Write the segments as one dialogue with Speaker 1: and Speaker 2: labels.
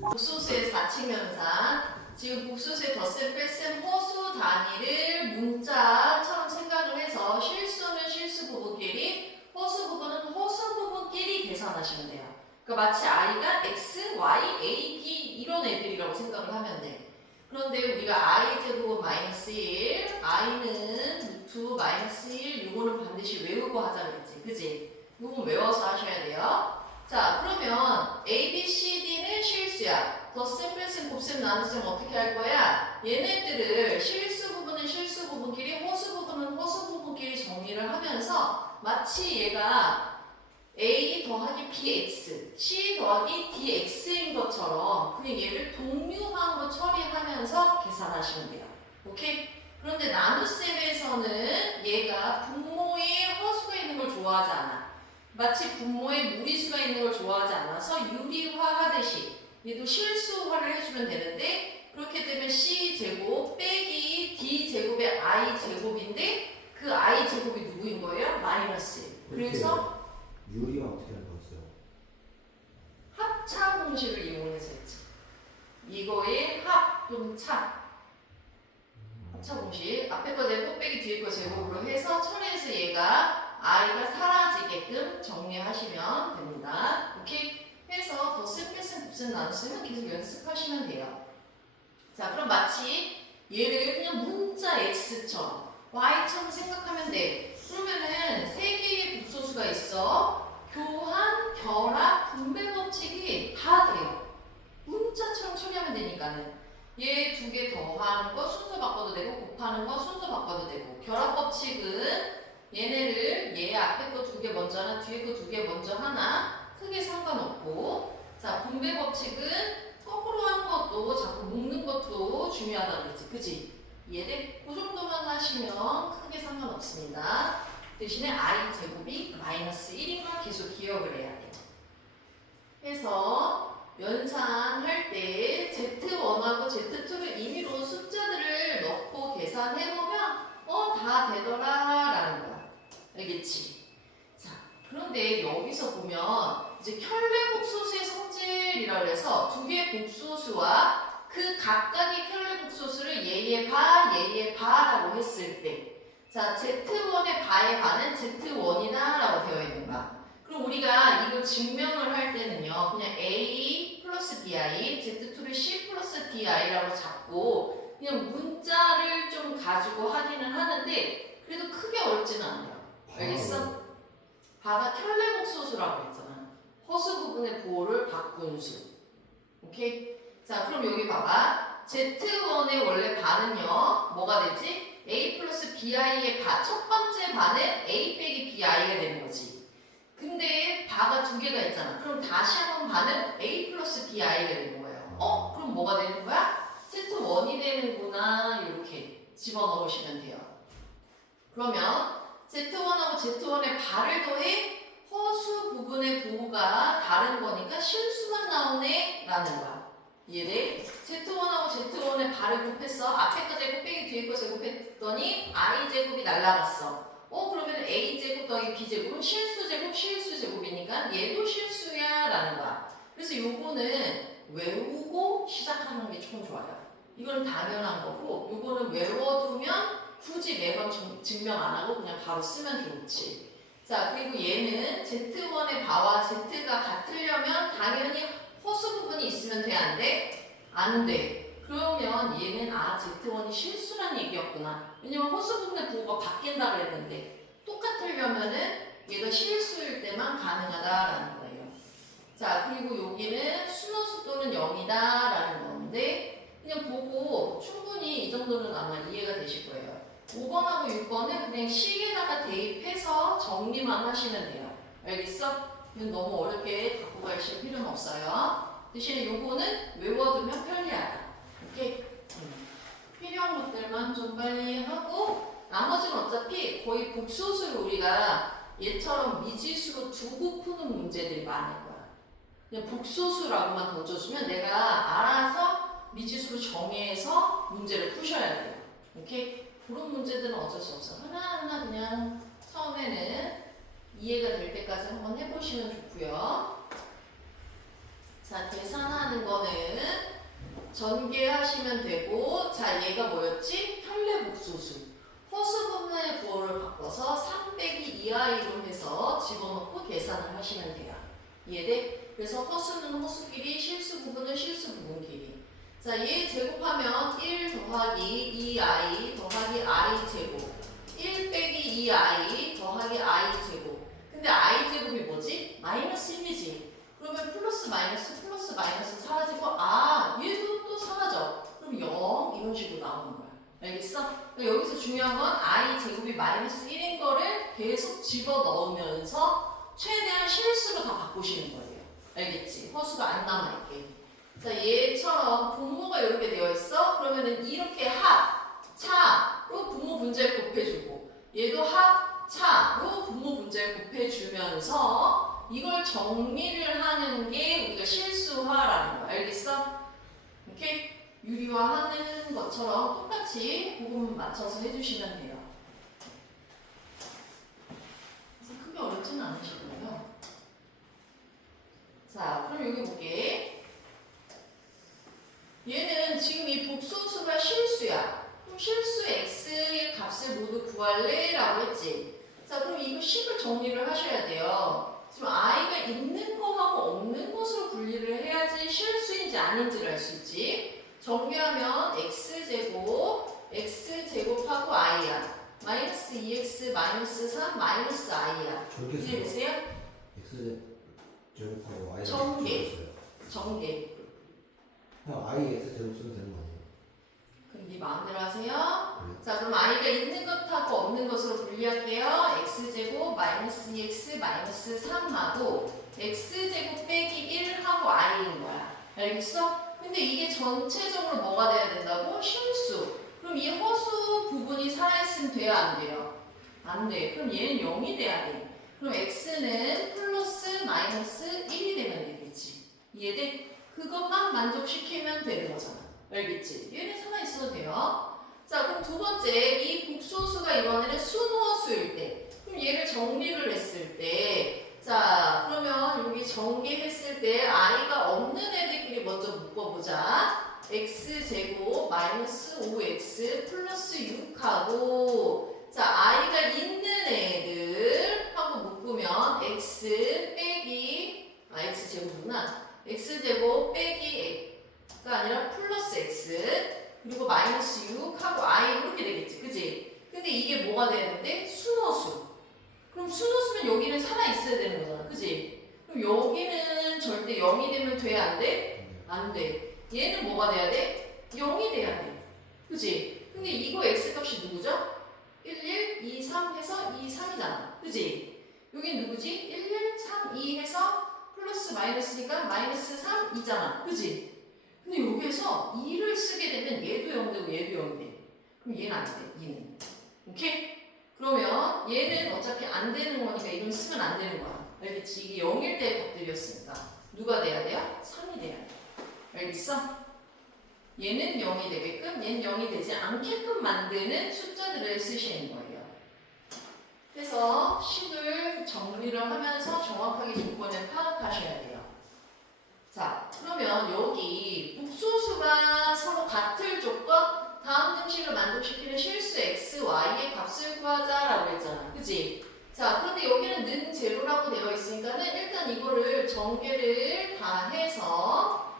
Speaker 1: 복소수의 4측면상 지금 복소수의 덧셈 뺄셈 허수 단위를 문자처럼 생각을 해서 실수는 실수 부분끼리 허수 부분은 허수 부분끼리 계산하시면 돼요. 그러니까 마치 i가 x, y, a, b 이런 애들이라고 생각을 하면 돼. 그런데 우리가 i 제곱 마이너스 1, i는 루트 마이너스 1 이거는 반드시 외우고 하자 그랬지. 그지? 이건 외워서 하셔야 돼요. 자, 그러면 A, B, C, D는 실수야. 덧셈, 뺄셈, 곱셈, 나눗셈 어떻게 할 거야? 얘네들을 실수 부분은 실수 부분끼리, 허수 부분은 허수 부분끼리 정리를 하면서 마치 얘가 A 더하기 BX, C 더하기 DX인 것처럼 그냥 얘를 동류항으로 처리하면서 계산하시면 돼요. 오케이? 그런데 나눗셈에서는 얘가 분모에 허수가 있는 걸 좋아하지 않아. 마치 분모에 무리수가 있는 걸 좋아하지 않아서 유리화하듯이 얘도 실수화를 해주면 되는데 그렇게 되면 c 제곱 빼기 d 제곱의 i 제곱인데 그 i 제곱이 누구인 거예요? 마이너스. 그래서
Speaker 2: 유리가 어떻게 하는 거였어요?
Speaker 1: 합차 공식을 이용해서 했죠. 이거의 합 또는 차. 합차 공식 앞에 거 제곱 빼기 뒤에 거 제곱으로 해서 처리해서 얘가 i가 사라지게끔 정리하시면 됩니다. 오케이? 해서 덧셈, 뺄셈, 곱셈, 나눗셈은 계속 연습하시면 돼요. 자, 그럼 마치 얘를 그냥 문자 x처럼 y처럼 생각하면 돼. 그러면은 세 개의 복소수가 있어. 교환, 결합, 분배 법칙이 다 돼요. 문자처럼 처리하면 되니까는. 얘 두 개 더하는 거 순서 바꿔도 되고 곱하는 거 순서 바꿔도 되고 결합 법칙은 얘네를 얘 앞에 거 두 개 먼저 하나 뒤에 거 두 개 먼저 하나 크게 상관없고. 자 분배 법칙은 거꾸로 하는 것도 자꾸 묶는 것도 중요하다 그랬지. 그지? 얘를 그 정도만 하시면 크게 상관없습니다. 대신에 i 제곱이 마이너스 1인 걸 계속 기억을 해야 돼요. 해서 연산할 때 Z1하고 Z2를 임의로 숫자들을 넣고 계산해보면 어 다 되더라 라는 거야 알겠지? 자 그런데 여기서 보면 이제 켤레복소수의 성질이라 그래서 두 개의 복소수와 그 각각의 켤레복소수를 얘의 바, 얘의 바라고 했을 때 자, Z1의 바의 바는 Z1이다 라고 되어 있는 거야. 그럼 우리가 이걸 증명을 할 때는요, 그냥 A 플러스 BI, Z2를 C 플러스 DI라고 잡고, 그냥 문자를 좀 가지고 하기는 하는데, 그래도 크게 어렵지는 않아요. 알겠어? 바가 켤레복소수라고 했잖아. 허수 부분의 보호를 바꾼 수. 오케이? 자, 그럼 여기 봐봐. Z1의 원래 바는요, 뭐가 되지? A 플러스 BI의 바, 첫 번째 바는 A 빼기 BI가 되는 거지. 근데 바가 두 개가 있잖아. 그럼 다시 한번 바는 A 플러스 BI가 되는 거예요. 어? 그럼 뭐가 되는 거야? Z1이 되는구나. 이렇게 집어넣으시면 돼요. 그러면 Z1하고 Z1의 바를 더해 허수 부분의 보호가 다른 거니까 실수만 나오네 라는 거야. 이해돼? Z1하고 Z1의 바를 곱했어. 앞에 거 제곱 빼기 뒤에 거 제곱했더니 I 제곱이 날라갔어. 어 그러면 A 제곱 더하기 B 제곱은 실수 제곱 실수 제곱이니까 얘도 실수야 라는 거야. 그래서 요거는 외우고 시작하는 게 조금 좋아요. 이거는 당연한 거고 요거는 외워두면 굳이 매번 정- 증명 안 하고 그냥 바로 쓰면 좋지. 자 그리고 얘는 Z1의 바와 Z가 같으려면 당연히 허수 부분이 있으면 돼 안 돼? 안 돼. 그러면 얘는 아 Z1이 실수란 얘기였구나. 왜냐면 허수 부분의 부호가 바뀐다 그랬는데 똑같으려면은 얘가 실수일 때만 가능하다라는 거예요. 자 그리고 여기는 순호 속도는 0이다라는 건데 그냥 보고 충분히 이 정도는 아마 이해가 되실 거예요. 5번하고 6번은 그냥 식에다가 대입해서 정리만 하시면 돼요. 알겠어? 이건 너무 어렵게 갖고 가실 필요는 없어요. 대신에 요거는 외워두면 편리하다. 오케이? 음. 필요한 것들만 좀 빨리 하고 나머지는 어차피 거의 복소수를 우리가 얘처럼 미지수로 두고 푸는 문제들이 많을 거야. 그냥 복소수라고만 던져주면 내가 알아서 미지수로 정의해서 문제를 푸셔야 돼요. 오케이? 그런 문제들은 어쩔 수 없어. 하나하나 그냥 처음에는 이해가 될 때까지 한번 해보시면 좋고요. 자, 계산하는 거는 전개하시면 되고, 자, 얘가 뭐였지? 편례복소수. 허수분의 부호를 바꿔서 3 빼기 2i로 해서 집어넣고 계산을 하시면 돼요. 이해돼? 그래서 허수는 허수끼리, 실수 부분은 실수 부분끼리. 자, 얘 제곱하면 1 더하기 2i 더하기 i 제곱. 1 빼기 2i 더하기 i 제곱. 근데 i 제곱이 뭐지? 마이너스 1이지. 그러면 플러스 마이너스 플러스 마이너스 사라지고 아 얘도 또 사라져. 그럼 0 이런 식으로 나오는 거야. 알겠어? 그러니까 여기서 중요한 건 i 제곱이 마이너스 1인 거를 계속 집어 넣으면서 최대한 실수로 다 바꾸시는 거예요. 알겠지? 허수가 안 남아있게. 자, 얘처럼 분모가 이렇게 되어 있어. 그러면은 이렇게 합, 차로 분모 분자를 곱해주고, 얘도 합, 차로 분모 분자를 곱해주면서 이걸 정리를 하는 게 우리가 실수화라는 거. 알겠어? 오케이? 유리화하는 것처럼 똑같이 부분 맞춰서 해주시면 돼요. 그래서 크게 어렵지는 않으시고요. 자, 그럼 여기 볼게. 얘는 지금 이 복소수가 실수야. 그럼 실수 x의 값을 모두 구할래? 라고 했지. 자, 그럼 이거 식을 정리를 하셔야 돼요. 지금 i가 있는 거하고 없는 것으로 분리를 해야지 실수인지 아닌지를 알 수 있지. 정리하면 x제곱, x제곱하고 i야. 마이너스 2x 마이너스 3 마이너스 i야. 이해되세요?
Speaker 2: X 제곱하고 Y. 써요.
Speaker 1: 정계.
Speaker 2: 그냥 I X 제곱 쓰면 되는 거 아니에요?
Speaker 1: 그럼 네 마음대로 하세요.
Speaker 2: 그래요?
Speaker 1: 자, 그럼 i가 있는 것하고 없는 것으로 분리할게요. x제곱 마이너스 2x 마이너스 3하고 x제곱 빼기 1하고 i인 거야. 알겠어? 근데 이게 전체적으로 뭐가 돼야 된다고? 실수. 그럼 이 허수 부분이 살아있으면 돼요? 안 돼요? 안 돼. 그럼 얘는 0이 돼야 돼. 그럼 x는 플러스 마이너스 1이 되면 되겠지. 이해돼? 그것만 만족시키면 되는 거잖아. 알겠지? 얘는 살아있어도 돼요. 자, 그럼 두 번째, 이 복소수가 이번에는 순호수일 때. 그럼 얘를 정리를 했을 때, 자, 그러면 여기 정리했을 때 i가 없는 애들끼리 먼저 묶어보자. x제곱 마이너스 5x 플러스 6하고, 자, i가 있는 애들 하고 묶으면 x 빼기, 아, x제곱이구나. X제곱 빼기 x가 아니라 플러스 x. 그리고 마이너스 6 하고 i 이렇게 되겠지, 그지? 근데 이게 뭐가 되는데 순호수. 그럼 순호수면 여기는 살아 있어야 되는 거잖아, 그지? 그럼 여기는 절대 0이 되면 돼, 안 돼?
Speaker 2: 네.
Speaker 1: 안 돼. 얘는 뭐가 돼야 돼? 0이 돼야 돼, 그지? 근데 이거 x 값이 누구죠? 1, 1, 2, 3 해서 2, 3이잖아, 그지? 여기 누구지? 1, 1, 3, 2 해서 플러스 마이너스니까 마이너스 3, 2잖아, 그지? 근데 여기에서 2를 쓰게 되면 얘도 0 되고 얘도 0이 돼. 그럼 얘는 안 돼. 2는. 오케이? 그러면 얘는 어차피 안 되는 거니까 이건 쓰면 안 되는 거야. 알겠지? 이게 0일 때의 값들이었으니까. 누가 돼야 돼요? 3이 돼야 돼. 알겠어? 얘는 0이 되게끔, 얘는 0이 되지 않게끔 만드는 숫자들을 쓰시는 거예요. 그래서 식을 정리를 하면서 정확하게 조건을 파악하셔야 돼요. 자, 그러면 여기 복소수가 서로 같을 조건 다음 등식을 만족시키는 실수 x, y의 값을 구하자라고 했잖아. 그지? 자, 그런데 여기는 는 제로라고 되어 있으니까는 일단 이거를 전개를 다 해서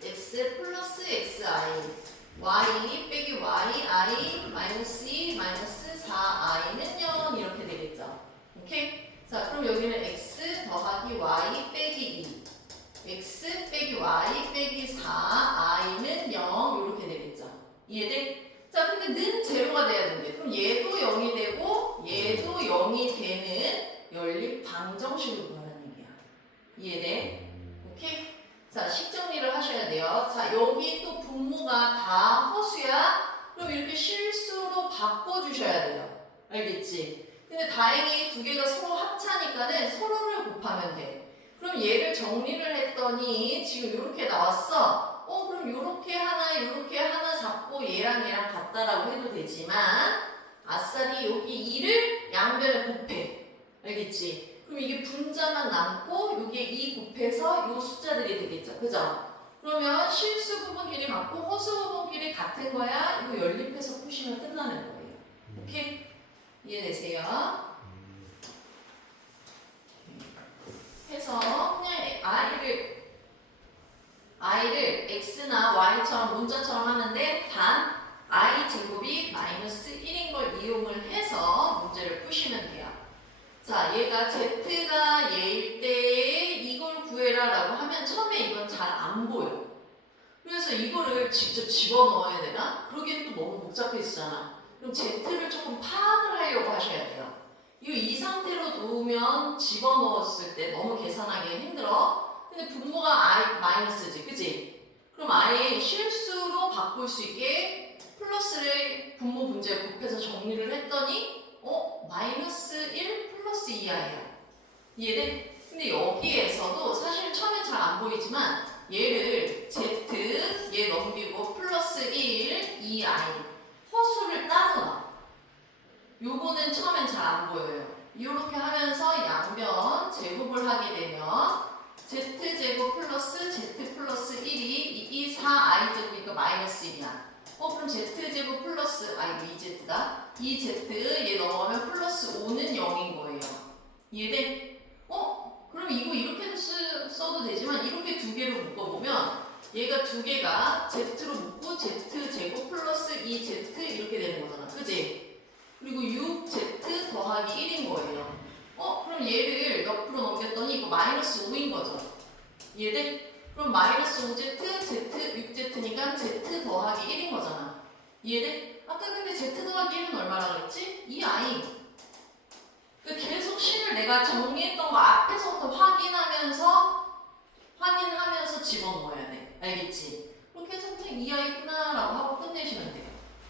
Speaker 1: x 플러스 xi y 빼기 y i 마이너스 2 마이너스 4i는 0 이렇게 되겠죠. 오케이? 자, 그럼 여기는 x 더하기 y 빼기 2 x 빼기 y 빼기 4 i는 0 이렇게 되겠죠. 이해돼? 자 근데 는 제로가 돼야 되는데 그럼 얘도 0이 되고 얘도 0이 되는 연립 방정식을 구하라는 얘기야. 이해돼? 오케이? 자 식정리를 하셔야 돼요. 자 여기 또 분모가 다 허수야? 그럼 이렇게 실수로 바꿔주셔야 돼요. 알겠지? 근데 다행히 두 개가 서로 합차니까는 서로를 곱하면 돼. 그럼 얘를 정리를 했더니 지금 이렇게 나왔어. 어 그럼 이렇게 하나 이렇게 하나 잡고 얘랑 얘랑 같다라고 해도 되지만 아싸리 여기 2를 양변에 곱해. 알겠지? 그럼 이게 분자만 남고 여기에 2 곱해서 요 숫자들이 되겠죠. 그죠? 그러면 실수 부분끼리 같고 허수 부분끼리 같은 거야. 이거 연립해서 푸시면 끝나는 거예요. 오케이? 이해되세요? 해서 그냥 i를 i를 x나 y처럼 문자처럼 하는데 단 i 제곱이 마이너스 1인 걸 이용을 해서 문제를 푸시면 돼요. 자, 얘가 z가 얘일 때 이걸 구해라라고 하면 처음에 이건 잘 안 보여. 그래서 이거를 직접 집어넣어야 되나? 그러기엔 또 너무 복잡해지잖아. 그럼 z를 조금 파악을 하려고 하셔야 돼요. 이 상태로 놓으면 집어넣었을 때 너무 계산하기 힘들어. 근데 분모가 i 마이너스지, 그지? 그럼 아예 실수로 바꿀 수 있게 플러스를 분모 문제에 곱해서 정리를 했더니 어? 마이너스 1 플러스 2i야. 이해돼? 근데 여기에서도 사실 처음에 잘안 보이지만 얘를 z 얘 넘기고 플러스 1 2i 허수를 따거나 요거는 처음엔 잘 안 보여요. 이렇게 하면서 양변 제곱을 하게 되면 z제곱 플러스 z 플러스 1이 이 4i제곱이니까 마이너스 1이야. 어 그럼 z제곱 플러스 아 이거 2z다. 2z 얘 넘어가면 플러스 5는 0인 거예요. 이해돼? 어? 그럼 이거 이렇게 도 써도 되지만 이렇게 두 개로 묶어보면 얘가 두 개가 z로 묶어 3z 제곱 플러스 2z 이렇게 되는 거잖아. 그지? 그리고 6z 더하기 1인 거예요. 어? 그럼 얘를 옆으로 넘겼더니 이거 마이너스 5인 거죠. 이해돼? 그럼 마이너스 5z, z, 6z니까 z 더하기 1인 거잖아. 이해돼? 아까 근데 z 더하기 1은 얼마라고 했지? 이 아이. 그 계속 실을 내가 정리했던 거 앞에서부터 확인하면서 확인하면서 집어넣어야 돼. 알겠지? 해서 그냥 2i구나라고 하고 끝내시면 돼요.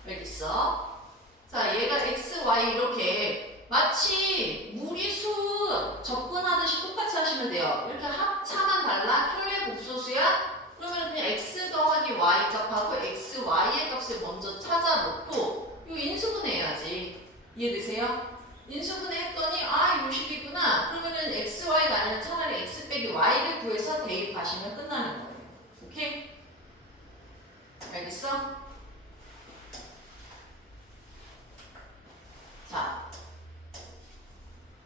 Speaker 1: 알겠어? 자, 얘가 x, y 이렇게 마치 무리수 접근하듯이 똑같이 하시면 돼요. 이렇게 합차만 달라 혈례 복소수야. 그러면 그냥 x 더하기 y 값하고 x, y의 값을 먼저 찾아 놓고 이 인수분해해야지. 이해되세요? 인수분해 했더니 아 요식이구나. 그러면은 x, y가 아니라 차라리 x 빼기 y를 구해서 대입하시면 끝나는 거예요. 오케이? 알겠어? 자,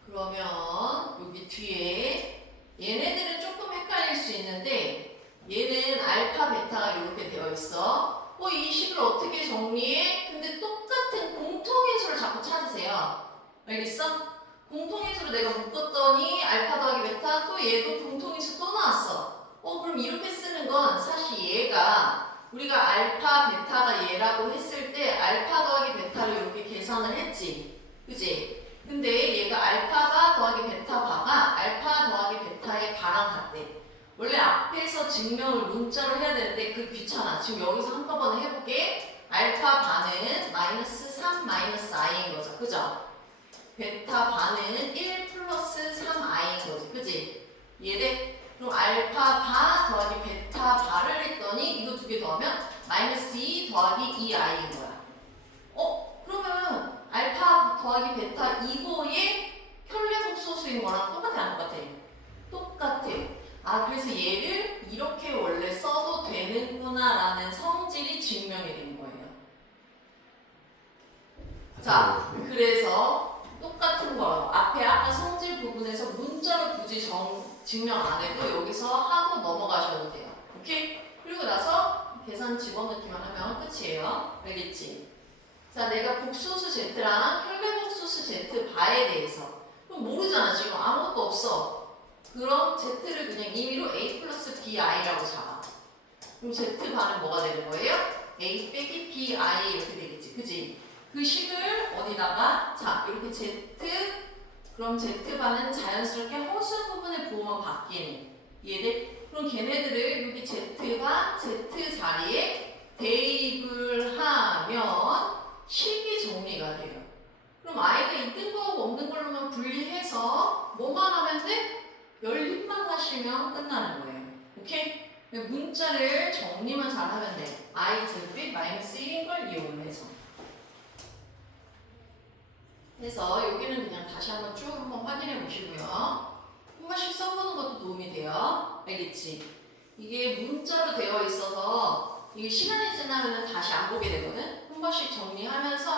Speaker 1: 그러면 여기 뒤에 얘네들은 조금 헷갈릴 수 있는데 얘는 알파, 베타가 이렇게 되어 있어. 어, 이 식을 어떻게 정리해? 근데 똑같은 공통인수를 자꾸 찾으세요. 알겠어? 공통인수로 내가 묶었더니 알파 더하기 베타 또 얘도 공통인수 또 나왔어. 어, 그럼 이렇게 쓰는 건 사실 얘가 우리가 알파, 베타가 얘라고 했을 때 알파 더하기 베타를 이렇게 계산을 했지. 그지? 근데 얘가 알파가 더하기 베타 바가 알파 더하기 베타의 바랑 같대. 원래 앞에서 증명을 문자로 해야 되는데 그 귀찮아. 지금 여기서 한꺼번에 해볼게. 알파 반은 마이너스 3 마이너스 i인 거죠. 그죠? 베타 반은 1 플러스 3i인 거지. 그지? 이해돼? 그럼 알파 바 더하기 베타 바를 했더니 이거 두 개 더하면 마이너스 2 더하기 2i인 거야. 어? 그러면 알파 더하기 베타 이거의 혈례복소수인 거랑 똑같아 안 똑같아? 똑같아. 아 그래서 얘를 이렇게 원래 써도 되는구나 라는 성질이 증명이 된 거예요. 자, 그래서 똑같은 거 앞에 아까 성질 부분에서 문자로 굳이 정, 증명 안 해도 여기서 하고 넘어가셔도 돼요. 오케이? 그리고 나서 계산 집어넣기만 하면 끝이에요. 알겠지? 자, 내가 복소수 Z랑 혈배복소수 Z 바에 대해서 그럼 모르잖아 지금 아무것도 없어. 그럼 Z를 그냥 임의로 A 플러스 BI라고 잡아. 그럼 Z 바는 뭐가 되는 거예요? A 빼기 BI 이렇게 되겠지. 그지? 그 식을 어디다가 자 이렇게 Z 그럼 Z 바는 자연스럽게 허수 부분의 부호만 바뀌는 이해돼? 그럼 걔네들을 여기 Z가 Z 자리에 대입을 하면 식이 정리가 돼요. 그럼 아이가 있는 거하고 없는 걸로만 분리해서 뭐만 하면 돼? 연립만 하시면 끝나는 거예요. 오케이? 문자를 정리만 잘 하면 돼. i 제곱이 마이너스 1인 걸 이용을 해서. 그래서 여기는 그냥 다시 한번 쭉 한번 확인해 보시고요. 한 번씩 써보는 것도 도움이 돼요. 알겠지? 이게 문자로 되어 있어서 이게 시간이 지나면 다시 안 보게 되거든. 한 번씩 정리하면서